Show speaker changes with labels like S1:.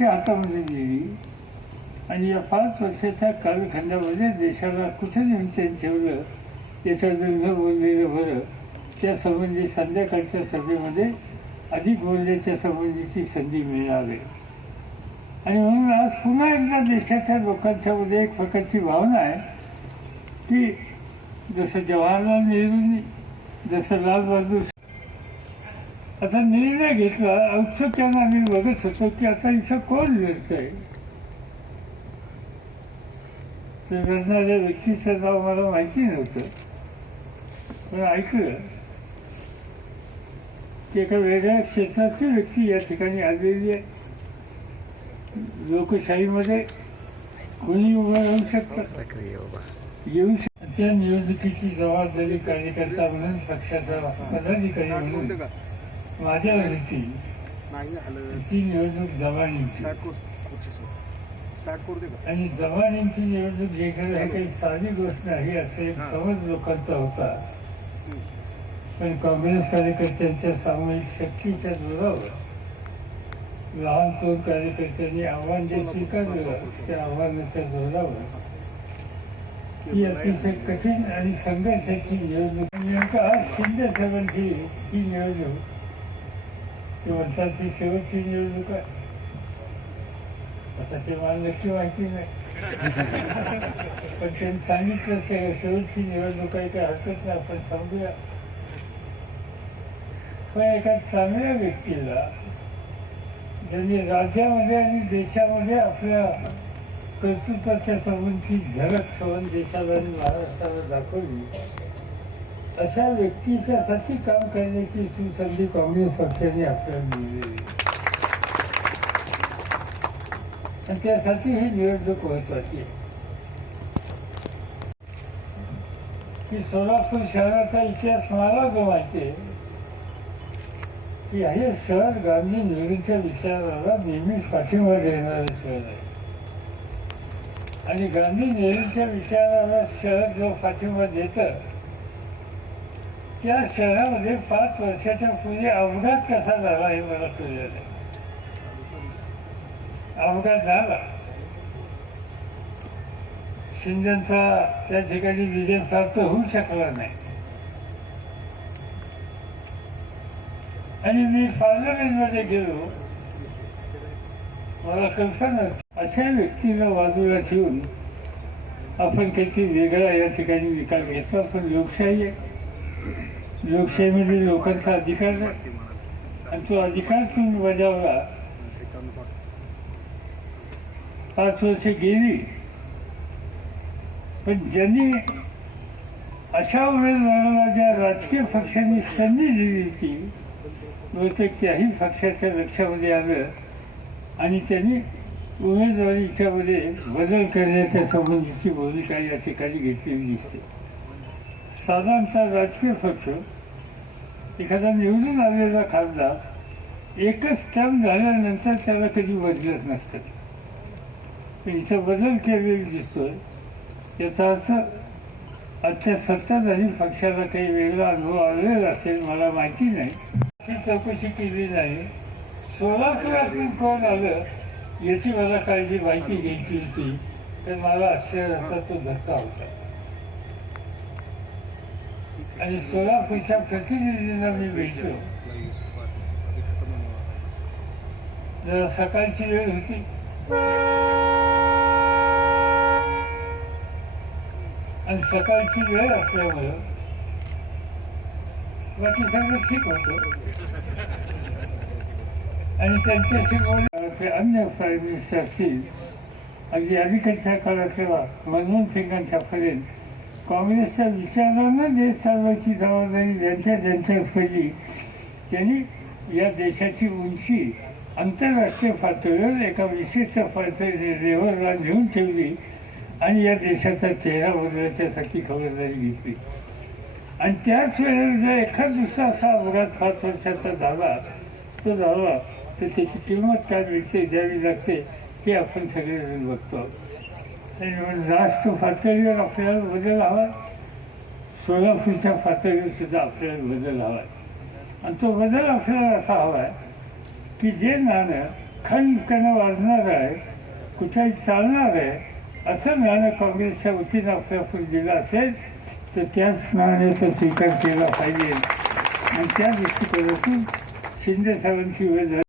S1: मोदींच्या हातामध्ये दिली आणि या पाच वर्षाच्या कालखंडामध्ये देशाला कुठं नेऊन ठेवलं याच्याबद्दल न बोललेलं बरं. त्यासंबंधी संध्याकाळच्या सभेमध्ये अधिक बोलण्याच्या संबंधीची संधी मिळाली. आणि म्हणून आज पुन्हा एकदा देशाच्या लोकांच्या मध्ये एक प्रकारची भावना आहे की जसं जवाहरलाल नेहरूंनी जसं लाल बहादूर आता निर्णय घेतला औत्सुक्यानं आम्ही बघत होतो की आता इथं कोण लढतंय ते लढणाऱ्या व्यक्तीचं नाव मला माहिती नव्हतं. पण ऐकलं. की एका वेगळ्या क्षेत्रातली व्यक्ती या ठिकाणी आलेली आहे. लोकशाहीमध्ये कोणी उभं राहू शकतात येऊ शक त्या निवडणुकीची जबाबदारी कार्यकर्ता म्हणून पक्षाचा पदाधिकारी म्हणून. माझ्यावर होती
S2: नाही आलं
S1: ती निवडणूक
S2: का?
S1: आणि दवाणीची निवडणूक हे काही साधी गोष्ट नाही असं एक समज लोकांचा होता. पण काँग्रेस कार्यकर्त्यांच्या सामूहिक शक्तीच्या जोरावर लहान थोर कार्यकर्त्यांनी आव्हान जे स्वीकारलं त्या आव्हानाच्या जोरावर ही. अतिशय कठीण आणि संघर्षाची निवडणूक. नेमका आज शिंदे साहेबांची ही निवडणूक ती म्हणतात ती शेवटची निवडणूक आहे. आता ते मला नक्की माहिती नाही. पण त्यांनी सांगितलं शेवटची निवडणूक आहे काही हरकत नाही आपण समजूया पण एका चांगल्या व्यक्तीला ज्यांनी राज्यामध्ये आणि देशामध्ये आपल्या कर्तृत्वाच्या संबंधी झलक संबंध देशाला आणि महाराष्ट्राला दाखवली अशा व्यक्तीच्यासाठी काम करण्याची सुसंधी काँग्रेस पक्षाने आपल्याला दिलेली आणि त्यासाठी ही निवडणूक महत्वाची आहे. की सोलापूर शहराचा इतिहास मला जो माहिती आहे की हे शहर गांधी नेहरूंच्या विचाराला नेहमीच पाठिंबा देणारं शहर आहे. आणि गांधी नेहरूंच्या विचाराला शहर जो पाठिंबा देतं त्या शहरामध्ये पाच वर्षाच्या पूर्वी अपघात कसा झाला हे मला कळलेलं अपघात झाला. शिंदेचा त्या ठिकाणी विजय प्राप्त होऊ शकला नाही. आणि मी पार्लमेंटमध्ये गेलो. मला कल्पना अशा व्यक्तीला बाजूला ठेवून आपण काहीतरी वेगळा या ठिकाणी निकाल घेतला पण लोकशाही आहे. लोकशाहीमध्ये लोकांचा अधिकार आहे आणि तो अधिकार तुम्ही बजावला पाच वर्ष गेली. पण ज्यांनी अशा उमेदवाराला ज्या राजकीय पक्षांनी संधी दिली होती बहुतेक त्याही पक्षाच्या लक्षामध्ये आलं. आणि त्यांनी उमेदवारीच्यामध्ये बदल करण्याच्या संबंधीची भूमिका या ठिकाणी घेतलेली दिसते. साधारणतः राजकीय पक्ष एखादा निवडून आलेला खासदार एकच टर्म झाल्यानंतर त्याला कधी बदलत नसतं. इथं बदल केलेला दिसतोय. याचा अर्थ आजच्या सत्ताधारी पक्षाला काही वेगळा अनुभव आलेला असेल मला माहिती नाही. ती चौकशी केली नाही. सोलापुरातून कोण आलं याची मला काळजी माहिती घ्यायची होती. तर मला आश्चर्याचा तो धक्का होता. आणि सोलापूरच्या प्रतिनिधींना मी भेटलो जरा सकाळची वेळ होती आणि सकाळची वेळ असल्यामुळं बाकी सगळं ठीक होतं आणि त्यांच्याशी बोल अन्य प्राईम मिनिस्टर असतील अगदी अलीकडच्या काळातल्या मनमोहन सिंगांच्या पर्यंत काँग्रेसच्या विचारानं देश चालवायची जबाबदारी ज्यांच्या ज्यांच्या पडली त्यांनी या देशाची उंची आंतरराष्ट्रीय पातळीवर एका विशिष्ट पातळी लेवलला नेऊन ठेवली आणि या देशाचा चेहरा बदलण्यासाठी खबरदारी घेतली. आणि त्याच वेळेला जर एखाद दुसरा असा अपघात पाच वर्षाचा झाला तो झाला तर त्याची किंमत काय मिळते द्यावी लागते हे आपण सगळेजण बघतो. आहोत राष्ट्र पातळीवर आपल्याला बदल हवा. सोलापूरच्या पातळीवर सुद्धा आपल्याला बदल हवा. आणि तो बदल आपल्याला असा हवा आहे की जे नाणं खनकन वाजणार आहे कुठेही चालणार आहे असं नाणं काँग्रेसच्या वतीनं आपल्या दिलं असेल तर त्याच नाण्याचा स्वीकार केला पाहिजे. आणि त्या दृष्टिकोनातून शिंदे साहेबांची वेळ झाली